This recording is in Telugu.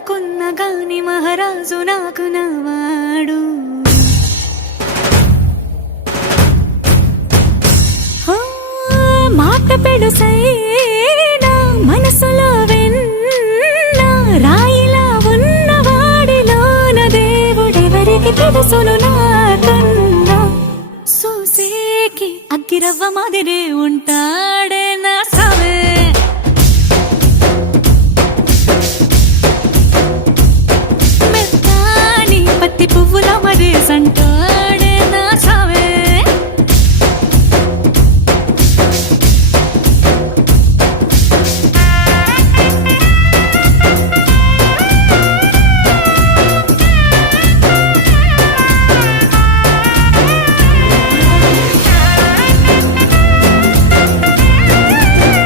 అనుకున్న గాని మహారాజు నాకు నవాడు. మాట పెడుసైనా మనసులో వెన్న రాయిలా ఉన్నవాడిలోన దేవుడెవరికి తెలుసును నాకన్నా. సూసేకి అగ్గిరవ్వ మాదిరే ఉంటా